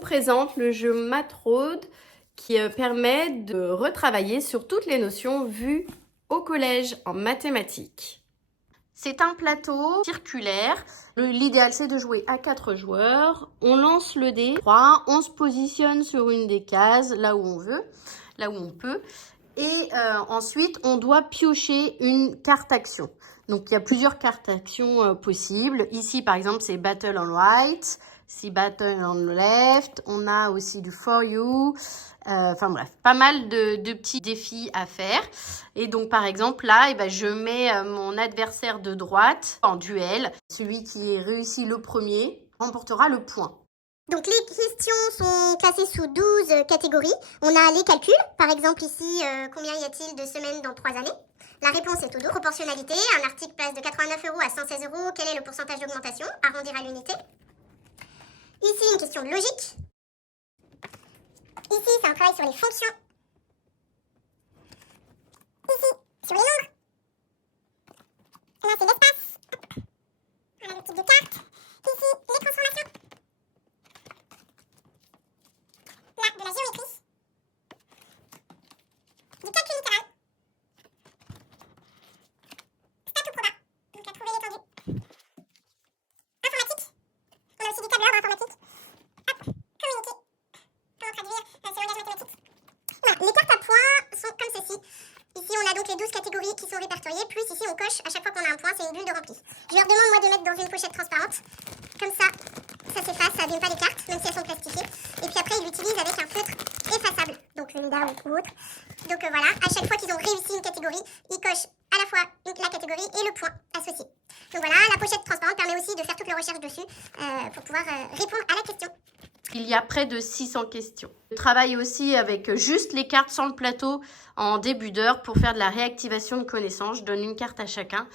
présente le jeu Math-Road qui permet de retravailler sur toutes les notions vues au collège en mathématiques. C'est un plateau circulaire. L'idéal, c'est de jouer à 4 joueurs. On lance le dé 3, on se positionne sur une des cases, là où on veut, là où on peut. Et ensuite, on doit piocher une carte action. Donc, il y a plusieurs cartes action possibles. Ici, par exemple, c'est Battle on Right. Ici, Battle on Left. On a aussi du For You. Enfin bref, pas mal de petits défis à faire. Et donc, par exemple, là, je mets mon adversaire de droite en duel. Celui qui réussit le premier remportera le point. Donc les questions sont classées sous 12 catégories. On a les calculs, par exemple ici, combien y a-t-il de semaines dans 3 années? La réponse est au dos. Proportionnalité, un article passe de 89 € à 116 €. Quel est le pourcentage d'augmentation? Arrondir à l'unité. Ici, une question de logique. Ici, c'est un travail sur les fonctions. Ici, sur les nombres. Là, c'est l'espace. Voilà le type de carte. Ici, les transformations. Là, de la géométrie. Du calcul littéral. Stat ou proba. Donc à trouver l'étendue. Informatique. On a aussi du tableur dans informatique. Hop. Communiquer. Comment traduire ce langage mathématique. Voilà, les cartes à points sont comme ceci. Ici, on a donc les 12 catégories qui sont répertoriées. Plus ici, on coche à chaque fois qu'on a un point, c'est une bulle de rempli. Je leur demande moi de mettre dans une pochette transparente. Comme ça s'efface, ça abîme pas les cartes, même si elles sont plastifiées. Et puis après, ils l'utilisent avec un feutre effaçable, donc le Mida ou autre. Donc voilà, à chaque fois qu'ils ont réussi une catégorie, ils cochent à la fois la catégorie et le point associé. Donc voilà, la pochette transparente permet aussi de faire toutes les recherches dessus pour pouvoir répondre à la question. Il y a près de 600 questions. Je travaille aussi avec juste les cartes sans le plateau en début d'heure pour faire de la réactivation de connaissances. Je donne une carte à chacun